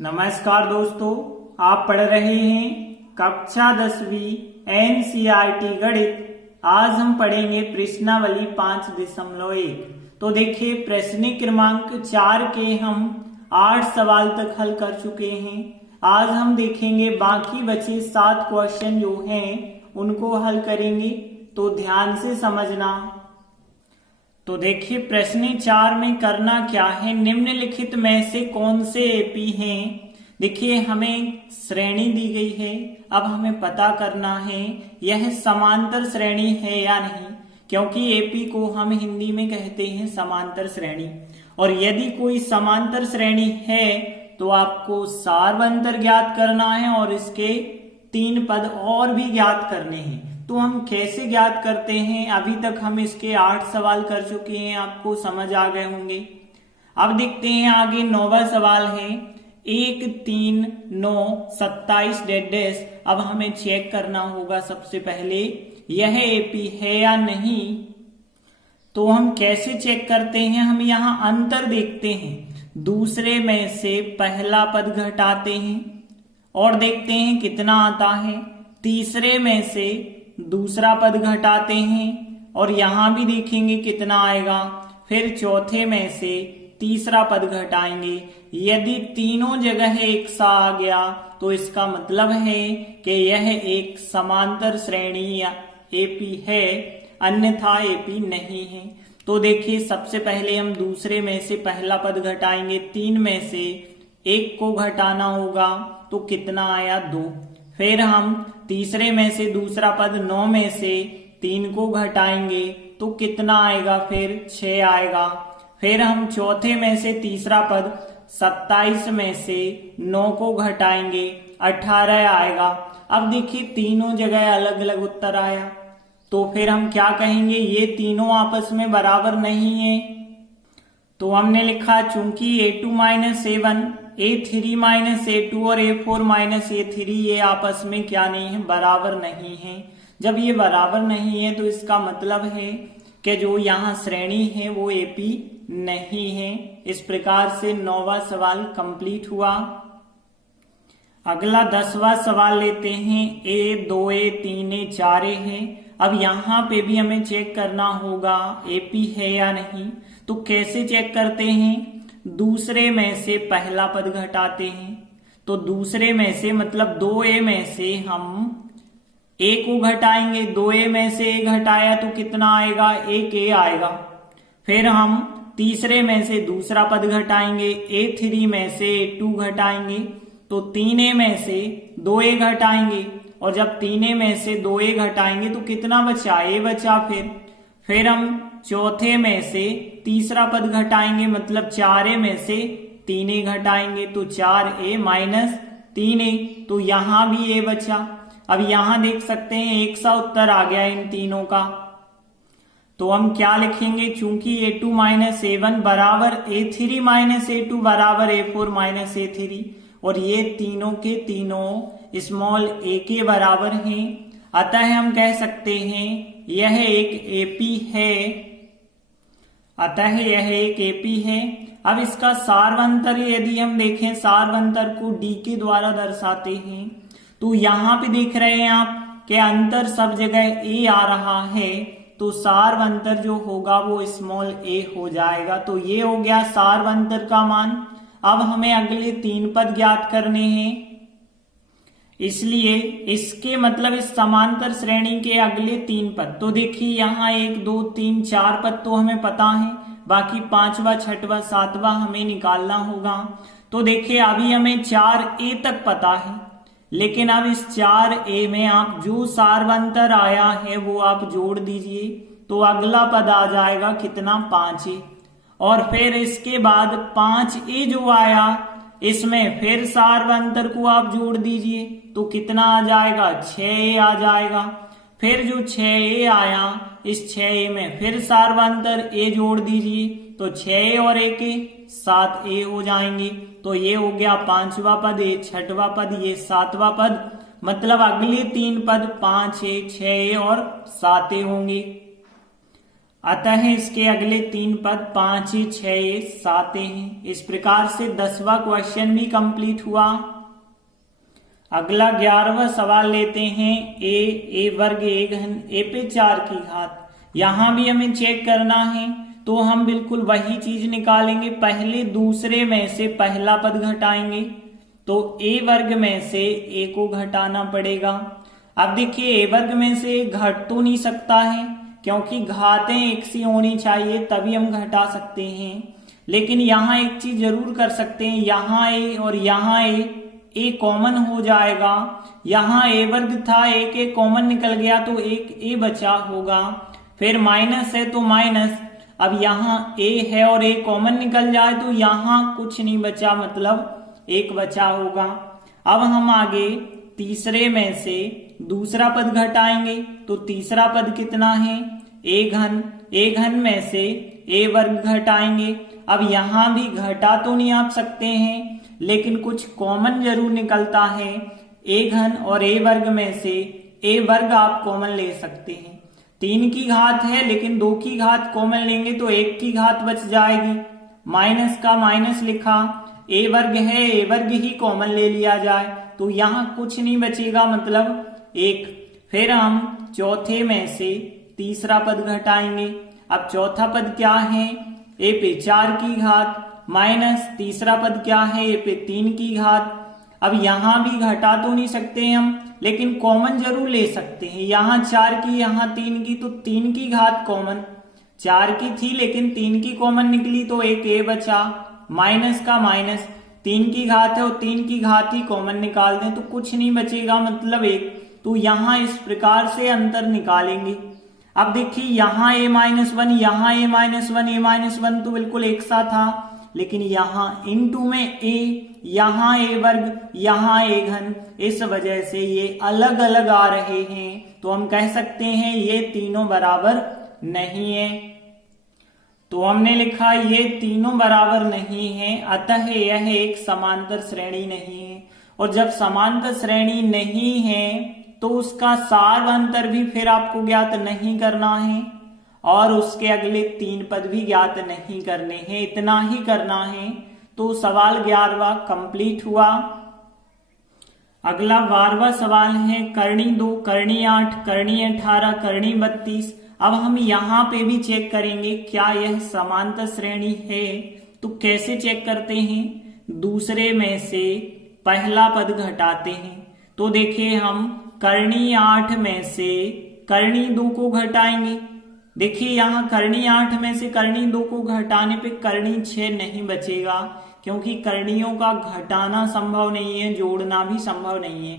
नमस्कार दोस्तों, आप पढ़ रहे हैं कक्षा 10वीं एनसीईआरटी गणित। आज हम पढ़ेंगे प्रश्नावली 5.1। तो देखिए, प्रश्न क्रमांक 4 के हम 8 सवाल तक हल कर चुके हैं। आज हम देखेंगे बाकी बचे 7 क्वेश्चन जो हैं उनको हल करेंगे, तो ध्यान से समझना। तो देखिए, प्रश्न 4 में करना क्या है, निम्नलिखित में से कौन से एपी हैं। देखिए, हमें श्रेणी दी गई है, अब हमें पता करना है यह समांतर श्रेणी है या नहीं, क्योंकि एपी को हम हिंदी में कहते हैं समांतर श्रेणी। और यदि कोई समांतर श्रेणी है तो आपको सार्वंतर ज्ञात करना है और इसके 3 पद और भी ज्ञात करने हैं। तो हम कैसे ज्ञात करते हैं, अभी तक हम इसके 8 सवाल कर चुके हैं, आपको समझ आ गए होंगे। अब देखते हैं आगे 9वां सवाल है 1 3 9 27 डैश। अब हमें चेक करना होगा सबसे पहले यह एपी है या नहीं। तो हम कैसे चेक करते हैं, हम यहाँ अंतर देखते हैं, दूसरे में से पहला पद घटाते हैं और देखते हैं कितना आता है। तीसरे में से दूसरा पद घटाते हैं और यहां भी देखेंगे कितना आएगा। फिर चौथे में से तीसरा पद घटाएंगे। यदि तीनों जगह एक सा आ गया तो इसका मतलब है कि यह एक समांतर श्रेणी या एपी है, अन्यथा एपी नहीं है। तो देखिए, सबसे पहले हम दूसरे में से पहला पद घटाएंगे, 3 में से 1 को घटाना होगा तो कितना आया 2। फिर हम तीसरे में से दूसरा पद 9 में से 3 को घटाएंगे तो कितना आएगा, फिर 6 आएगा। फिर हम चौथे में से तीसरा पद 27 में से 9 को घटाएंगे, 18 आएगा। अब देखिए, तीनों जगह अलग अलग उत्तर आया, तो फिर हम क्या कहेंगे, ये तीनों आपस में बराबर नहीं है। तो हमने लिखा चूंकि a2 - a1 a3 - a2 और a4 - a3 ये आपस में क्या नहीं है, बराबर नहीं है। जब ये बराबर नहीं है तो इसका मतलब है कि जो यहाँ श्रेणी है वो एपी नहीं है। इस प्रकार से 9वां सवाल कंप्लीट हुआ। अगला 10वां सवाल लेते हैं। a2 a3 a4 है। अब यहाँ पे भी हमें चेक करना होगा एपी है या नहीं। तो कैसे चेक करते हैं, दूसरे में से पहला पद घटाते हैं। तो दूसरे में से मतलब 2a में से हम a को घटाएंगे, 2a में से a घटाया तो कितना आएगा, 1a आएगा। फिर हम तीसरे में से दूसरा पद घटाएंगे, a3 में से a2 घटाएंगे तो 3a में से 2a घटाएंगे और जब 3a में से 2a घटाएंगे तो कितना बचा, a बचा। फिर हम चौथे में से तीसरा पद घटाएंगे, मतलब 4a में से 3a घटाएंगे तो 4a - 3a, तो यहां भी a बचा। अब यहां देख सकते हैं एक सा उत्तर आ गया इन तीनों का। तो हम क्या लिखेंगे, चूंकि a2 - a1 बराबर a3 - a2 बराबर a4 - a3 और ये तीनों के तीनों स्मॉल a के बराबर हैं, अतः हम कह सकते हैं यह एक एपी है। अतः यह एक एपी है। अब इसका सार्वंतर यदि हम देखें, सार्वंतर को डी के द्वारा दर्शाते हैं। तो यहाँ पे देख रहे हैं आप कि अंतर सब जगह ए आ रहा है, तो सार्वंतर जो होगा वो स्मॉल ए हो जाएगा। तो ये हो गया सार्वंतर का मान। अब हमें अगले 3 पद ज्ञात करने हैं, इसलिए इसके मतलब इस समांतर श्रेणी के अगले 3 पद। तो देखिए, यहाँ 1 2 3 4 पद तो हमें पता है, बाकी 5वां 6वां 7वां हमें निकालना होगा। तो देखिए, अभी हमें 4a तक पता है, लेकिन अब इस 4a में आप जो सार्वंतर आया है वो आप जोड़ दीजिए, तो अगला पद आ जाएगा कितना, 5a। और फिर इसके बाद 5a जो आया, इसमें फिर सार्वंतर को आप जोड़ दीजिए तो कितना आ जाएगा, 6a आ जाएगा। फिर जो 6a आया, इस 6a में फिर सार्वंतर a जोड़ दीजिए तो 6a और 1a 7a हो जाएंगे। तो ये हो गया 5वां पद, ये 6वां पद, ये 7वां पद। मतलब अगले 3 पद 5a 6a और 7a होंगे। अतः इसके अगले 3 पद 5, 6, 7 हैं। इस प्रकार से 10वां क्वेश्चन भी कंप्लीट हुआ। अगला 11वां सवाल लेते हैं। ए वर्ग ए घन ए पे 4 की घात। यहां भी हमें चेक करना है, तो हम बिल्कुल वही चीज निकालेंगे। पहले दूसरे में से पहला पद घटाएंगे, तो ए वर्ग में से ए को घटाना पड़ेगा। अब देखिए ए वर्ग में से घट तो नहीं सकता है, क्योंकि घातें एक सी होनी चाहिए, तभी हम घटा सकते हैं। लेकिन यहाँ एक चीज जरूर कर सकते हैं, यहाँ ए और यहाँ ए कॉमन हो जाएगा। यहाँ ए वर्ग था, एक ए कॉमन निकल गया तो एक ए बचा होगा। फिर माइनस है तो माइनस, अब यहाँ ए है और ए कॉमन निकल जाए तो यहाँ कुछ नहीं बचा, मतलब एक बचा होगा। अब हम आगे तीसरे में से दूसरा पद घटाएंगे, तो तीसरा पद कितना है? ए घन में से ए वर्ग घटाएंगे। अब यहां भी घटा तो नहीं आप सकते हैं, लेकिन कुछ कॉमन जरूर निकलता है। ए घन और ए वर्ग में से ए वर्ग आप कॉमन ले सकते हैं। 3 की घात है, लेकिन 2 की घात कॉमन लेंगे तो 1 की घात बच जाएगी। माइनस का माइनस लिखा, ए वर्ग है, ए वर्ग ही कॉमन ले लिया जाए तो यहां कुछ नहीं बचेगा, मतलब 1। फिर हम चौथे में से तीसरा पद घटाएंगे। अब चौथा पद क्या है? ए पे 4 की घात माइनस तीसरा पद क्या है? ए पे 3 की घात। अब यहां भी घटा तो नहीं सकते हम, लेकिन कॉमन जरूर ले सकते हैं। यहाँ 4 की, यहाँ 3 की, तो 3 की घात कॉमन। 4 की थी लेकिन 3 की कॉमन निकली तो एक ए बचा। माइनस का माइनस, 3 की घात है और 3 की घात ही कॉमन निकाल दें तो कुछ नहीं बचेगा, मतलब 1। तो यहाँ इस प्रकार से अंतर निकालेंगे। अब देखिए यहाँ a-1, यहाँ a-1 तो बिल्कुल एक सा था, लेकिन यहाँ इनटू में a, यहाँ a वर्ग, यहाँ a घन, इस वजह से ये अलग अलग आ रहे हैं। तो हम कह सकते हैं ये तीनों बराबर नहीं है। तो हमने लिखा ये तीनों बराबर नहीं है, अतः यह एक समांतर श्रेणी नहीं है। और जब समांतर श्रेणी नहीं है तो उसका सार्वंतर भी फिर आपको ज्ञात नहीं करना है, और उसके अगले 3 पद भी ज्ञात नहीं करने हैं, इतना ही करना है। तो सवाल 11वां कंप्लीट हुआ। अगला 12वां सवाल है करणी 2, करणी 8, करणी 18, करणी 32। अब हम यहाँ पे भी चेक करेंगे क्या यह समांतर श्रेणी है। तो कैसे चेक करते हैं? दूसरे में से पहला पद घटाते हैं। तो देखिए हम करणी 8 में से करणी 2 को घटाएंगे। देखिए यहाँ करणी 8 में से करणी 2 को घटाने पे करणी 6 नहीं बचेगा, क्योंकि करणियों का घटाना संभव नहीं है, जोड़ना भी संभव नहीं है।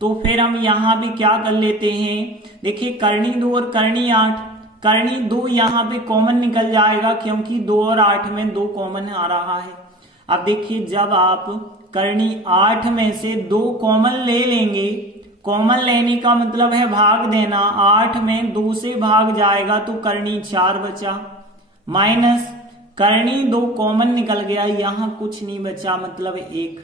तो फिर हम यहाँ भी क्या कर लेते हैं? देखिए करणी 2 और करणी 8, करणी 2 यहाँ पे कॉमन निकल जाएगा, क्योंकि 2 और 8 में 2 कॉमन आ रहा है। अब देखिए जब आप करणी 8 में से 2 कॉमन ले लेंगे, कॉमन लेने का मतलब है भाग देना, 8 में 2 से भाग जाएगा तो करणी 4 बचा, माइनस करणी 2 कॉमन निकल गया, यहाँ कुछ नहीं बचा, मतलब 1।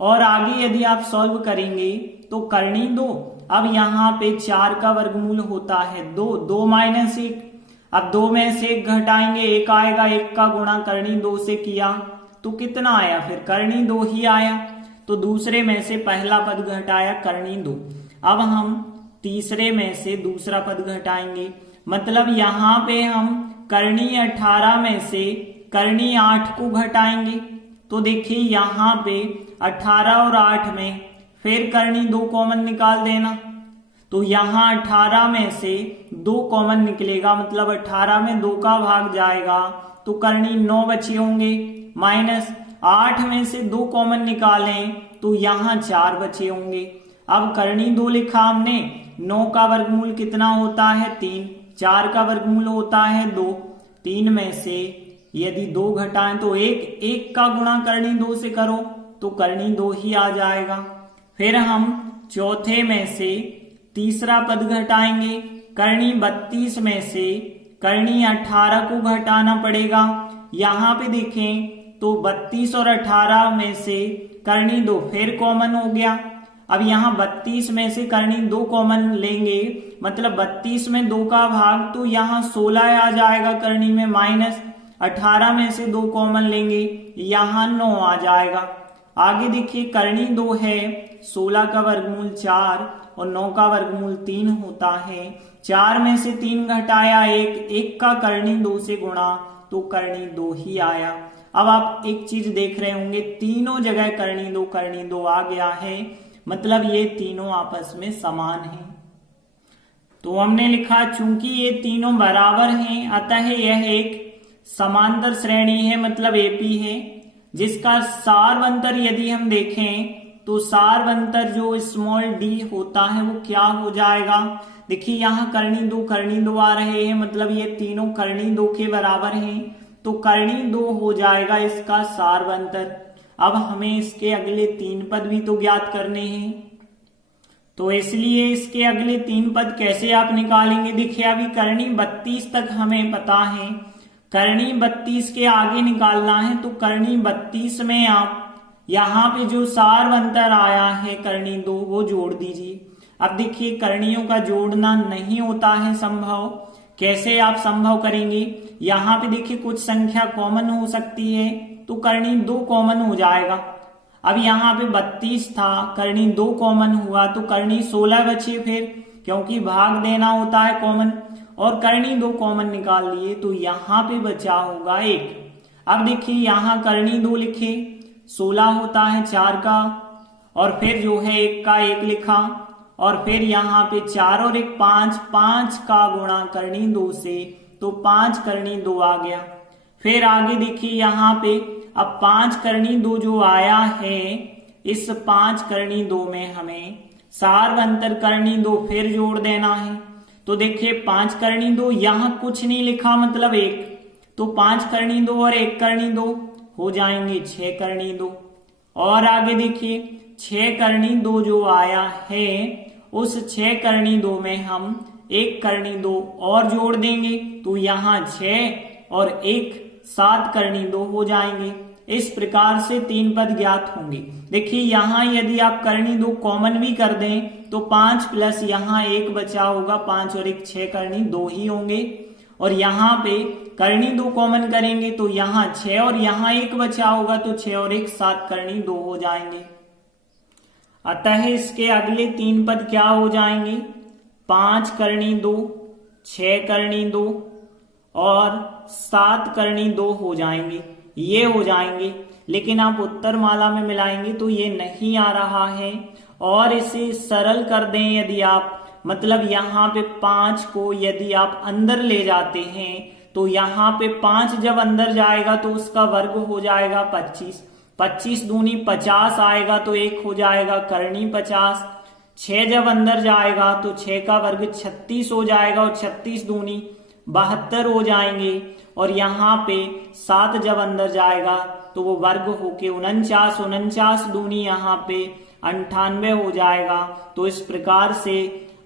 और आगे यदि आप सॉल्व करेंगे तो करणी 2, अब यहाँ पे 4 का वर्गमूल होता है 2, 2 माइनस 1। अब 2 में से 1 घटाएंगे, 1 आएगा, 1 का गुणा करणी 2 से किया तो कितना आया? फिर करणी 2 ही आया। तो दूसरे में से पहला पद घटाया करणी 2। अब हम तीसरे में से दूसरा पद घटाएंगे, मतलब यहाँ पे हम करणी 18 में से करणी 8 को घटाएंगे। तो देखिए यहाँ पे 18 और 8 में फिर करणी 2 कॉमन निकाल देना, तो यहाँ 18 में से 2 कॉमन निकलेगा, मतलब 18 में 2 का भाग जाएगा तो करणी 9 बचे होंगे, माइनस 8 में से 2 कॉमन निकालें तो यहाँ 4 बचे होंगे। अब करणी 2 लिखा हमने, 9 का वर्गमूल कितना होता है? 3, 4 का वर्गमूल होता है 2, 3 में से यदि 2 घटाएं तो 1 का गुणा करणी 2 से करो तो करणी 2 ही आ जाएगा। फिर हम चौथे में से तीसरा पद घटाएंगे, करणी 32 में से करणी 18 को घटाना पड़ेगा। यहाँ पे देखें तो 32 और 18 में से करणी 2 फिर कॉमन हो गया। अब यहाँ 32 में से करनी 2 कॉमन लेंगे, मतलब 32 में 2 का भाग, तो यहाँ 16 आ जाएगा करनी में, माइनस 18 में से 2 कॉमन लेंगे, यहाँ 9 आ जाएगा। आगे देखिए करनी 2 है, 16 का वर्गमूल 4 और 9 का वर्गमूल 3 होता है। 4 में से 3 घटाया 1 का करनी 2 से गुणा, तो करनी 2 ही आया। अब आप एक चीज देख रहे होंगे, तीनों जगह करनी 2 आ गया है, मतलब ये तीनों आपस में समान हैं। तो हमने लिखा चूंकि ये तीनों बराबर हैं, अतः यह एक समांतर श्रेणी है, मतलब एपी है, जिसका सारवंतर यदि हम देखें तो सारवंतर जो स्मॉल डी होता है वो क्या हो जाएगा। देखिए यहाँ करनी 2 आ रहे हैं, मतलब ये तीनों करनी 2 के बराबर हैं, तो करनी 2 हो जाएगा इसका सारवंतर। अब हमें इसके अगले 3 पद भी तो ज्ञात करने हैं, तो इसलिए इसके अगले 3 पद कैसे आप निकालेंगे। देखिए अभी करनी 32 तक हमें पता है, करनी 32 के आगे निकालना है, तो करनी 32 में आप यहाँ पे जो सारवंतर आया है करनी 2 वो जोड़ दीजिए। अब देखिए करणियों का जोड़ना नहीं होता है संभव, कैसे आप संभव करेंगे। यहाँ पे देखिए कुछ संख्या कॉमन हो सकती है, तो करनी 2 कॉमन हो जाएगा। अब यहाँ पे 32 था, करनी 2 कॉमन हुआ, तो करनी 16 बचे फिर, क्योंकि भाग देना होता है कॉमन, और करनी 2 कॉमन निकाल लिए, तो यहाँ पे बचा होगा 1। अब देखिए यहाँ करनी 2 लिखे, 16 होता है 4 का, और फिर जो है 1 का 1 लिखा, और फिर यहाँ पे 4 और 1 5 का गुणा करनी 2 से, तो 5 करनी 2 आ गया। फिर आगे देखिए यहाँ पे अब 5 करनी 2 जो आया है, इस 5 करनी 2 में हमें सारवंतर करनी 2 फिर जोड़ देना है। तो देखिए 5 करनी 2, यहाँ कुछ नहीं लिखा मतलब 1, तो 5 करनी 2 और 1 करनी 2 हो जाएंगे 6 करनी 2। और आगे देखिए 6 करनी 2 जो आया है, उस 6 करनी 2 में हम 1 करनी 2 और जोड़ देंगे, तो यहाँ 6 और 1 7 करनी 2 हो जाएंगे। इस प्रकार से 3 पद ज्ञात होंगे। देखिए यहाँ यदि आप करनी 2 कॉमन भी कर दें तो 5 प्लस यहाँ 1 बचा होगा, 5 और 1 6 करनी 2 ही होंगे। और यहाँ पे करनी 2 कॉमन करेंगे तो यहाँ 6 और यहाँ 1 बचा होगा, तो 6 और 1 7 करनी 2 हो जाएंगे। अतः इसके अगले 3 पद क्या हो जाएंगे, 5 करनी 2, 6 करनी 2 और 7 करनी 2 हो जाएंगे, ये हो जाएंगे। लेकिन आप उत्तर माला में मिलाएंगे तो ये नहीं आ रहा है, और इसे सरल कर दें यदि आप, मतलब यहाँ पे 5 को यदि आप अंदर ले जाते हैं तो यहाँ पे 5 जब अंदर जाएगा तो उसका वर्ग हो जाएगा 25, 25 दूनी 50 आएगा, तो 1 हो जाएगा करनी 50। 6 जब अंदर जाएगा तो 6 का वर्ग 36 हो जाएगा, और 36 दूनी 72 हो जाएंगे। और यहाँ पे 7 जब अंदर जाएगा तो वो वर्ग होके 49, 49 दूनी यहाँ पे 98 हो जाएगा। तो इस प्रकार से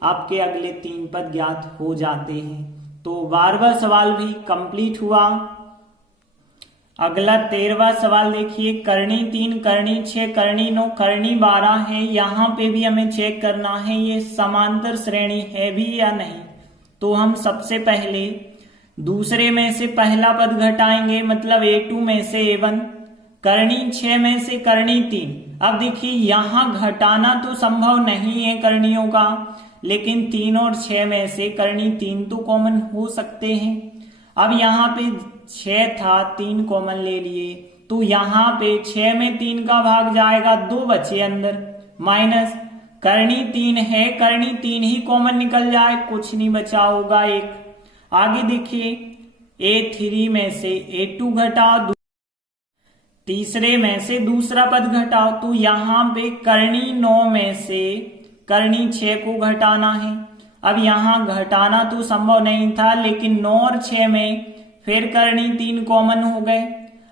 आपके अगले 3 पद ज्ञात हो जाते हैं। तो 12वां सवाल भी कंप्लीट हुआ। अगला 13वां सवाल देखिए, करनी 3, करनी 6, करनी 9, करनी 12 है। यहाँ पे भी हमें चेक करना है ये समांतर श्रेणी है भी या नहीं। तो हम सबसे पहले दूसरे में से पहला पद घटाएंगे, मतलब A2 में से A1, करनी 6 में से करनी 3। अब देखिए यहाँ घटाना तो संभव नहीं है करनियों का, लेकिन 3 और 6 में से करनी 3 तो कॉमन हो सकते हैं। अब यहाँ पे 6 था, 3 कॉमन ले लिए, तो यहाँ पे 6 में 3 का भाग जाएगा, 2 बचे अंदर, माइनस करनी 3 है, करनी 3 ही कॉमन निकल जाए, कुछ नहीं बचा होगा 1। आगे देखिए A3 में से A2 घटाओ, तीसरे में से दूसरा पद घटाओ, तो यहाँ पे करनी 9 में से करनी 6 को घटाना है। अब यहाँ घटाना तो संभव नहीं था, लेकिन 9 और 6 में फिर करनी 3 कॉमन हो गए।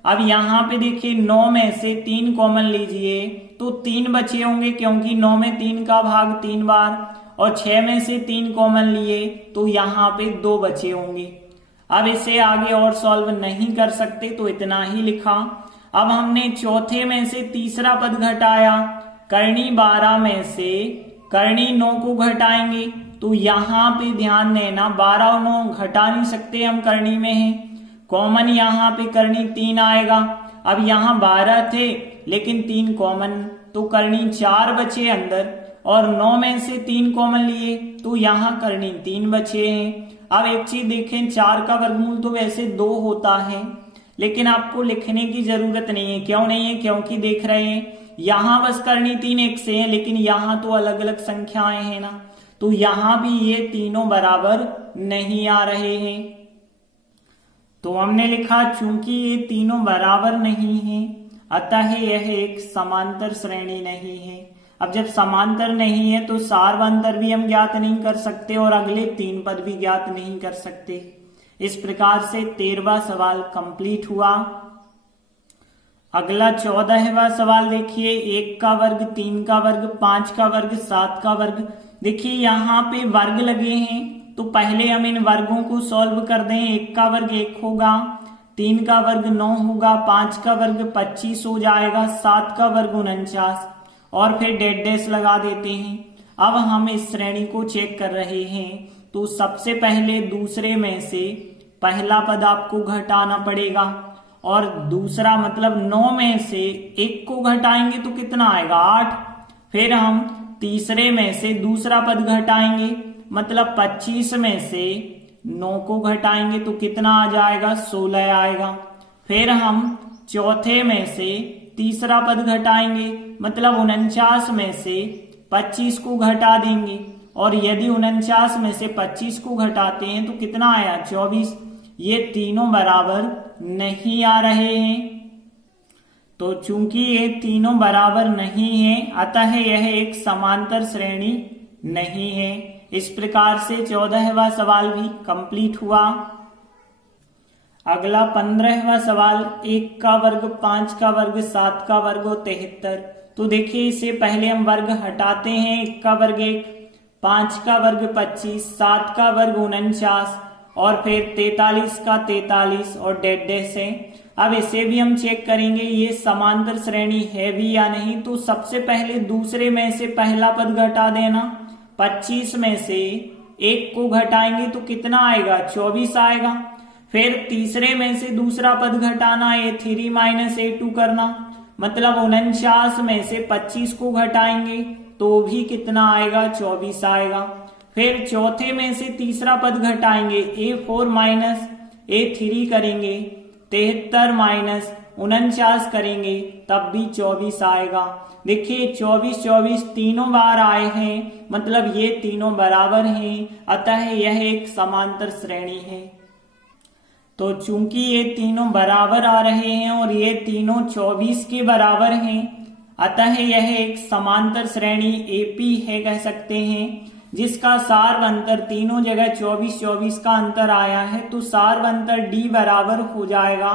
अब यहाँ पे देखिए 9 में से 3 कॉमन लीजिए तो 3 बचे होंगे, क्योंकि 9 में 3 का भाग 3 बार, और 6 में से 3 कॉमन लिए तो यहाँ पे 2 बचे होंगे। अब इसे आगे और सॉल्व नहीं कर सकते, तो इतना ही लिखा। अब हमने चौथे में से तीसरा पद घटाया, कर्णी 12 में से कर्णी 9 को घटाएंगे तो यहाँ पे ध्यान देना 12 और 9 घटा नहीं सकते, हम कर्णी में हैं। कॉमन यहाँ पे कर्णी 3 आएगा। अब यहाँ 12 थे लेकिन 3 कॉमन, तो कर्णी 4 बचे अंदर और 9 में से 3 कॉमन लिए तो यहाँ कर्णी 3 बचे हैं। अब एक चीज देखें, 4 का वर्गमूल तो वैसे 2 होता है लेकिन आपको लिखने की जरूरत नहीं है। क्यों नहीं है? क्योंकि देख रहे हैं यहाँ बस कर्णी 3 एक से है लेकिन यहाँ तो अलग अलग संख्याएं हैं ना, तो यहाँ भी ये तीनों बराबर नहीं आ रहे हैं। तो हमने लिखा चूंकि ये तीनों बराबर नहीं हैं अतः यह एक समांतर श्रेणी नहीं है। अब जब समांतर नहीं है तो सार्वंतर भी हम ज्ञात नहीं कर सकते और अगले 3 पद भी ज्ञात नहीं कर सकते। इस प्रकार से 13वां सवाल कंप्लीट हुआ। अगला 14वां सवाल देखिए, 1 का वर्ग, 3 का वर्ग, 5 का वर्ग, 7 का वर्ग। देखिए यहाँ पे वर्ग लगे हैं तो पहले हम इन वर्गों को सॉल्व कर दें। 1 का वर्ग 1 होगा, 3 का वर्ग 9 होगा, 5 का वर्ग 25 हो जाएगा, 7 का वर्ग 49 और फिर डेड डैश लगा देते हैं। अब हम इस श्रेणी को चेक कर रहे हैं तो सबसे पहले दूसरे में से पहला पद आपको घटाना पड़ेगा और दूसरा मतलब 9 में से 1 को घटाएंगे तो कितना आएगा 8। फिर हम तीसरे में से दूसरा पद घटाएंगे मतलब 25 में से 9 को घटाएंगे तो कितना आ जाएगा 16 आएगा। फिर हम चौथे में से तीसरा पद घटाएंगे मतलब 49 में से 25 को घटा देंगे और यदि 49 में से 25 को घटाते हैं तो कितना आया 24। ये तीनों बराबर नहीं आ रहे हैं। तो चूंकि ये तीनों बराबर नहीं हैं अतः यह एक समांतर श्रेणी नहीं है। इस प्रकार से 14वां सवाल भी कंप्लीट हुआ। अगला 15वां सवाल, 1 का वर्ग, 5 का वर्ग, 7 का वर्ग और 73। तो देखिए इससे पहले हम वर्ग हटाते हैं। 1 का वर्ग 1, 5 का वर्ग 25, 7 का वर्ग 49 और फिर 43 का 43 और डेड डैश है। अब इसे भी हम चेक करेंगे ये समांतर श्रेणी है भी या नहीं। तो सबसे पहले दूसरे में से पहला पद घटा देना, 25 में से 1 को घटाएंगे तो कितना आएगा 24 आएगा। फिर तीसरे में से दूसरा पद घटाना, A3 माइनस A2 करना मतलब 49 में से 25 को घटाएंगे तो भी कितना आएगा 24 आएगा। फिर चौथे में से तीसरा पद घटाएंगे, A4 माइनस A3 करेंगे, 73 माइनस 49 करेंगे तब भी 24 आएगा। देखिए 24 24 तीनों बार आए हैं मतलब ये तीनों बराबर हैं अतः यह एक समांतर श्रेणी है। तो चूंकि ये तीनों बराबर आ रहे हैं और ये तीनों 24 के बराबर हैं अतः यह एक समांतर श्रेणी AP है कह सकते हैं, जिसका सार्वंतर तीनों जगह 24 24 का अंतर आया है तो सार्वंतर D बराबर हो जाएगा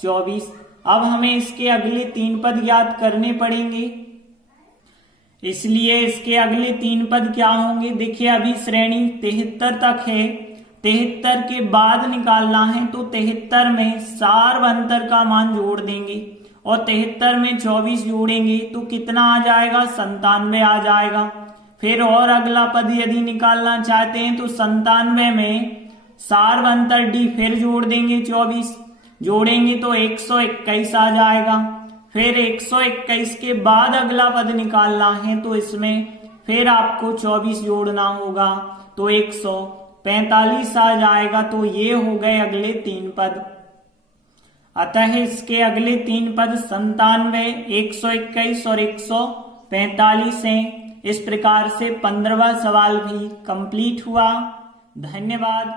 24। अब हमें इसके अगले 3 पद याद करने पड़ेंगे, इसलिए इसके अगले 3 पद क्या होंगे। देखिए अभी श्रेणी 73 तक है, 73 के बाद निकालना है तो 73 में सार्वंतर का मान जोड़ देंगे और 73 में 24 जोड़ेंगे तो कितना आ जाएगा 97 आ जाएगा। फिर और अगला पद यदि निकालना चाहते हैं तो 97 में सार्वंतर D फिर जोड़ देंगे, 24 जोड़ेंगे तो 121 आ जाएगा। फिर 121 के बाद अगला पद निकालना है तो इसमें फिर आपको 24 जोड़ना होगा तो 145 आ जाएगा। तो ये हो गए अगले 3 पद। अतः इसके अगले 3 पद 97, 121 और 145 हैं। इस प्रकार से 15वां सवाल भी कंप्लीट हुआ। धन्यवाद।